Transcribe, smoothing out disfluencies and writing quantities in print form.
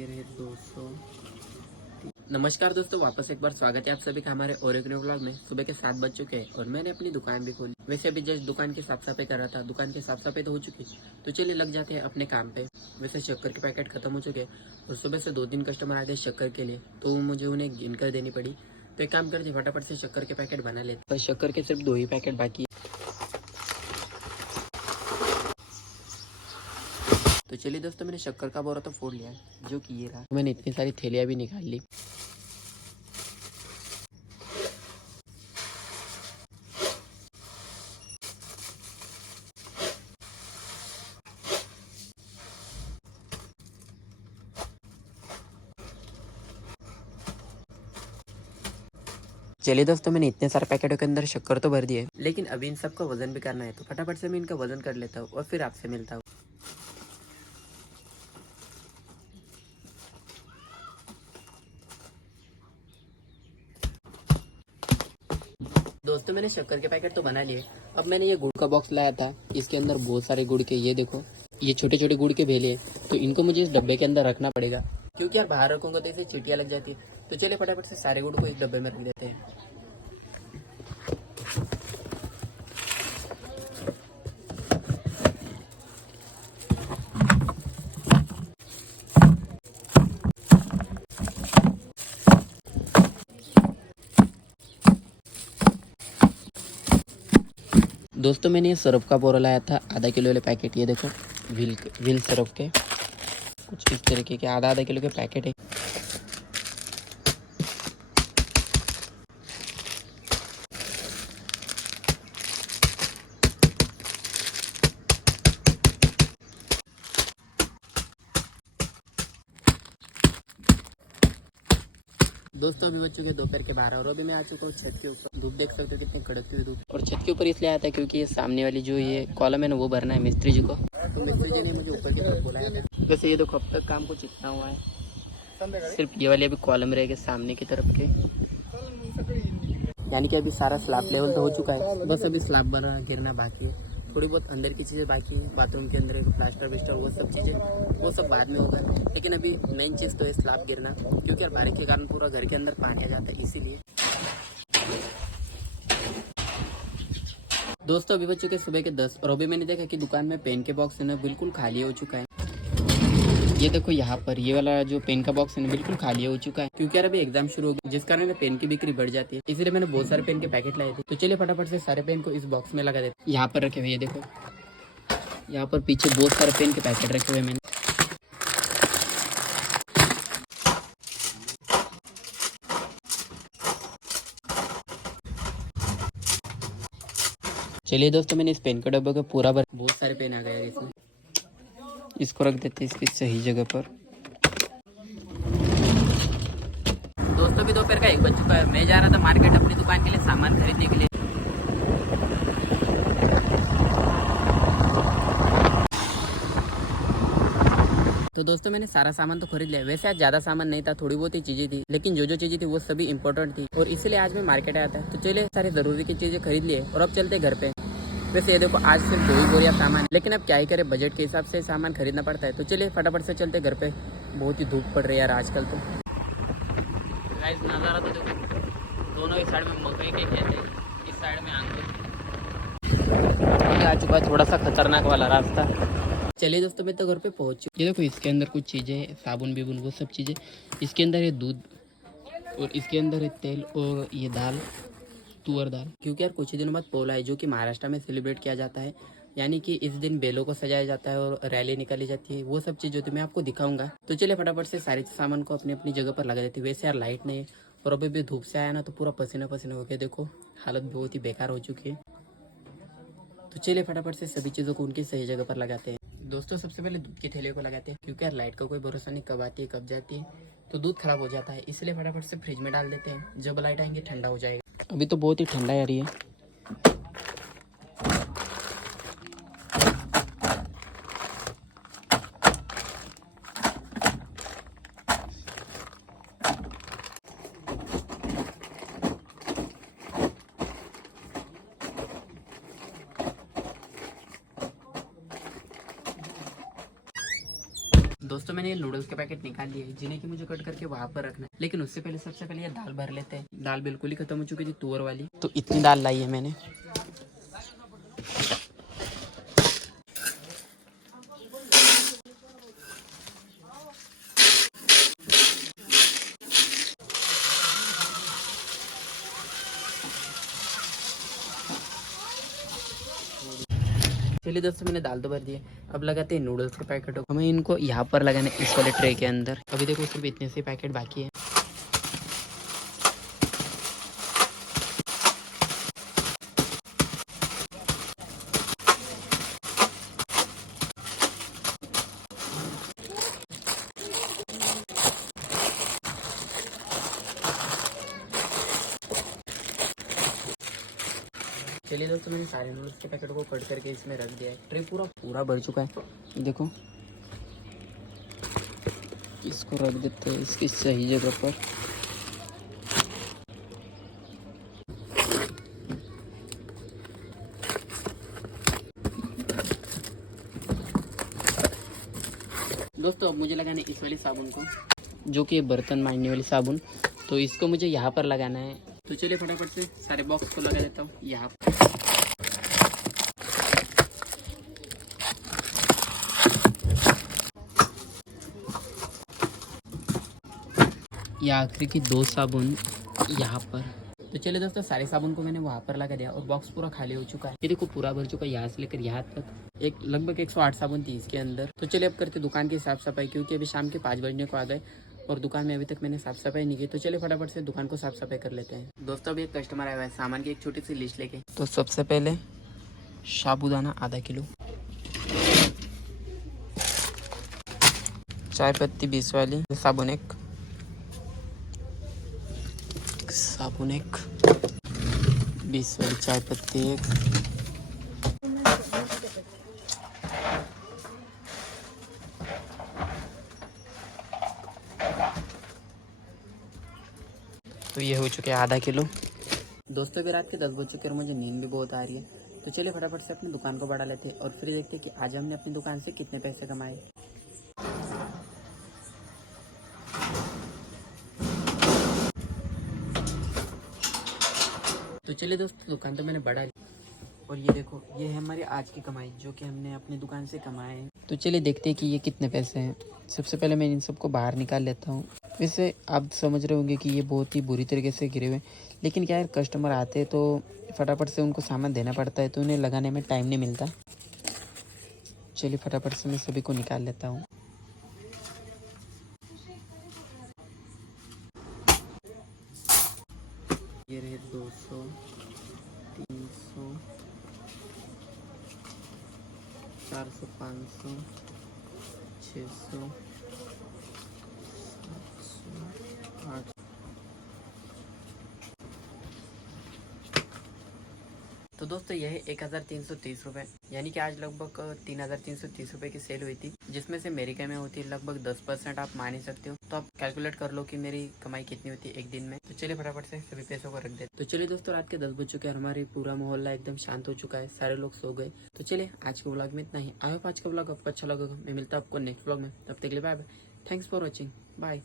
ये रहे 200। नमस्कार दोस्तों, वापस एक बार स्वागत है आप सभी का हमारे और एक न्यू व्लॉग में। सुबह के 7 बज चुके हैं और मैंने अपनी दुकान भी खोली। वैसे अभी जस्ट दुकान की साफ सफाई कर रहा था। दुकान की साफ सफाई तो हो चुकी, तो चलिए लग जाते हैं अपने काम पे। वैसे शक्कर के पैकेट खत्म हो चुके और सुबह से 2-3 कस्टमर आ गए शक्कर के लिए, तो मुझे उन्हें गिन कर देनी पड़ी। तो एक काम करते, फटाफट से शक्कर के पैकेट बना लेते। बस शक्कर के सिर्फ 2 ही पैकेट बाकी है। तो चलिए दोस्तों, मैंने शक्कर का बोरा तो फोड़ लिया, जो कि ये रहा। मैंने इतनी सारी थैलियाँ भी निकाल ली। चलिए दोस्तों, मैंने इतने सारे पैकेटों के अंदर शक्कर तो भर दिए, लेकिन अभी इन सबका वजन भी करना है। तो फटाफट से मैं इनका वजन कर लेता हूँ और फिर आपसे मिलता हूँ। दोस्तों, मैंने शक्कर के पैकेट तो बना लिए। अब मैंने ये गुड़ का बॉक्स लाया था, इसके अंदर बहुत सारे गुड़ के, ये देखो, ये छोटे छोटे गुड़ के भेले हैं। तो इनको मुझे इस डब्बे के अंदर रखना पड़ेगा, क्योंकि यार बाहर रखूंगा तो इसे चींटियां लग जाती है। तो चलिए फटाफट से सारे गुड़ को इस डब्बे में रख देते हैं। दोस्तों, मैंने ये सरफ का बोरा लाया था, आधा किलो वाले पैकेट। ये देखो, व्हील सरफ के कुछ इस तरीके के आधा आधा किलो के पैकेट है। दोस्तों, अभी बज चुके दोपहर के 12 और अभी मैं आ चुका हूँ छत के ऊपर। धूप देख सकते हो कितनी कड़कती हुई धूप। और छत के ऊपर इसलिए आया था क्योंकि ये सामने वाली जो ये कॉलम है ना, वो भरना है मिस्त्री जी को। तो मिस्त्री जी ने मुझे ऊपर की तरफ बुलाया था। वैसे ये देखो, अब तक काम कुछ इतना हुआ है, सिर्फ ये वाली अभी कॉलम रहेगी सामने की तरफ के। यानी कि अभी सारा स्लैब लेवल तो हो चुका है, बस अभी स्लैब बना गिरना बाकी है। थोड़ी बहुत अंदर की चीज़ें बाकी है, बाथरूम के अंदर एक प्लास्टर विस्टर, वो सब चीज़ें, वो सब बाद में होगा। लेकिन अभी मेन चीज़ तो है स्लैब गिरना, क्योंकि यार बारिश के कारण पूरा घर के अंदर पानी आ जाता है, इसीलिए। दोस्तों, अभी बज चुके सुबह के 10 और अभी मैंने देखा कि दुकान में पेन के बॉक्स है ना बिल्कुल खाली हो चुका है। ये देखो, यहाँ पर ये वाला जो पेन का बॉक्स है ना बिल्कुल खाली हो चुका है, क्योंकि यार अभी एग्जाम शुरू हो गया, जिस कारण पेन की बिक्री बढ़ जाती है। इसलिए मैंने बहुत सारे पेन के पैकेट लाए थे। तो चलिए फटाफट से सारे पेन को इस बॉक्स में लगा देते। यहाँ पर रखे हुए, ये देखो, यहाँ पर पीछे बहुत सारे पेन के पैकेट रखे हुए मैंने। चलिए दोस्तों, मैंने इस पेन के डब्बे को पूरा भर, बहुत सारे पेन आ गए इसमें। इसको रख देते हैं इसकी सही जगह पर। दोस्तों, भी दोपहर का 1 बज चुका है। मैं जा रहा था मार्केट अपनी दुकान के लिए सामान खरीदने के लिए। तो दोस्तों, मैंने सारा सामान तो खरीद लिया। वैसे आज ज़्यादा सामान नहीं था, थोड़ी बहुत ही चीज़ें थी, लेकिन जो जो चीज़ें थी वो सभी इंपॉर्टेंट थी और इसलिए आज मैं मार्केट आया था। तो चलिए सारी ज़रूरी की चीज़ें खरीद लिए और अब चलते घर पे। वैसे ये देखो, आज सिर्फ 2 ही बोरिया सामान, लेकिन अब क्या ही करें, बजट के हिसाब से सामान खरीदना पड़ता है। तो चलिए फटाफट से चलते घर पे। बहुत ही धूप पड़ रही है यार आजकल तो। गाइस, नज़ारा तो देखो, दोनों ही साइड में मकई के खेत है, इस साइड में आंगन। आ चुका है थोड़ा सा खतरनाक वाला रास्ता। चलिए दोस्तों, मैं तो घर पे पहुंच चुकी। ये देखो, इसके अंदर कुछ चीज़ें, साबुन बिबुन वो सब चीज़ें। इसके अंदर है दूध और इसके अंदर है तेल और ये दाल, तुअर दाल। क्योंकि यार कुछ ही दिनों बाद पोला है, जो कि महाराष्ट्र में सेलिब्रेट किया जाता है। यानी कि इस दिन बेलों को सजाया जाता है और रैली निकाली जाती है। वो सब चीज़ तो मैं आपको दिखाऊंगा। तो चलिए फटाफट से सारे सामान को अपनी अपनी जगह पर लगा देती है। वैसे यार लाइट नहीं है और अभी भी धूप से आया ना, तो पूरा पसीना पसीना हो गया। देखो, हालत बहुत ही बेकार हो चुकी है। तो चलिए फटाफट से सभी चीज़ों को उनकी सही जगह पर लगाते हैं। दोस्तों, सबसे पहले दूध की थैलियों को लगाते हैं, क्योंकि यार लाइट का कोई भरोसा नहीं, कब आती है कब जाती है, तो दूध खराब हो जाता है। इसलिए फटाफट से फ्रिज में डाल देते हैं, जब लाइट आएंगे ठंडा हो जाएगा। अभी तो बहुत ही ठंडा है यार ये। दोस्तों मैंने ये नूडल्स के पैकेट निकाल लिए जिन्हें कि मुझे कट करके वहाँ पर रखना है, लेकिन उससे पहले सबसे पहले ये दाल भर लेते हैं। दाल बिल्कुल ही खत्म हो चुकी थी तुअर वाली, तो इतनी दाल लाई है मैंने। चलिए दोस्तों मैंने दाल तो भर दी है, अब लगाते हैं नूडल्स के पैकेट। हमें इनको यहाँ पर लगाना है इस वाले ट्रे के अंदर। अभी देखो सिर्फ इतने से पैकेट बाकी है। चलिए दोस्तों मैंने सारे नूडल्स के पैकेट को कट करके इसमें रख दिया है। ट्रे पूरा भर चुका है। देखो इसको रख देते हैं इसकी सही जगह पर। दोस्तों अब मुझे लगाना है इस वाली साबुन को, जो कि बर्तन मांजने वाली साबुन। तो इसको मुझे यहाँ पर लगाना है। तो चलिए फटाफट से सारे बॉक्स को लगा देता हूँ यहाँ पर। ये आखिरी की 2 साबुन यहाँ पर। तो चलिए दोस्तों सारे साबुन को मैंने वहाँ पर लगा दिया और बॉक्स पूरा खाली हो चुका है। ये देखो पूरा भर चुका है यहाँ से लेकर यहाँ तक। एक लगभग 108 साबुन थी इसके अंदर। तो चलिए अब करते दुकान की साफ सफाई, क्योंकि अभी शाम के 5 बजने को आ गए और दुकान में अभी तक मैंने साफ सफाई नहीं की। तो चलिए फटाफट से दुकान को साफ सफाई कर लेते हैं। दोस्तों अभी एक कस्टमर आया हुआ है सामान की एक छोटी सी लिस्ट लेके। तो सबसे पहले साबूदाना आधा किलो, चाय पत्ती 20 वाली, साबुन एक 20 वाली चाय पत्ती एक, तो ये हो चुके हैं आधा किलो। दोस्तों भी रात के 10 बज चुके और मुझे नींद भी बहुत आ रही है। तो चलिए फटाफट से अपनी दुकान को बढ़ा लेते हैं और फिर देखते हैं कि आज हमने अपनी दुकान से कितने पैसे कमाए। तो चलिए दोस्तों दुकान तो मैंने बढ़ा ली और ये देखो ये है हमारी आज की कमाई जो कि हमने अपनी दुकान से कमाए हैं। तो चलिए देखते हैं कि ये कितने पैसे हैं। सबसे पहले मैं इन सबको बाहर निकाल लेता हूँ। वैसे आप समझ रहे होंगे कि ये बहुत ही बुरी तरीके से गिरे हुए हैं, लेकिन क्या है कस्टमर आते हैं तो फटाफट से उनको सामान देना पड़ता है, तो उन्हें लगाने में टाइम नहीं मिलता। चलिए फटाफट से मैं सभी को निकाल लेता हूँ। ये रहे 200, 300, 400, 500, 600, 700, 800। तो दोस्तों यह है 1330 रुपये, यानी कि आज लगभग 3330 रुपये की सेल हुई थी, जिसमें से मेरी कमाई होती है लगभग 10%। आप मान ही सकते हो। तो आप कैलकुलेट कर लो कि मेरी कमाई कितनी होती है एक दिन में। तो चलिए फटाफट से सभी पैसों को रख देते। तो चलिए दोस्तों रात के 10 बज चुके हैं और हमारी पूरा मोहल्ला एकदम शांत हो चुका है, सारे लोग सो गए। तो चलिए आज के ब्लॉग में इतना ही। आई होप आज का ब्लॉग आपको अच्छा लगा। मैं मिलता हूँ आपको नेक्स्ट ब्लॉग में, तब तक के लिए bye bye. Thanks for watching, bye.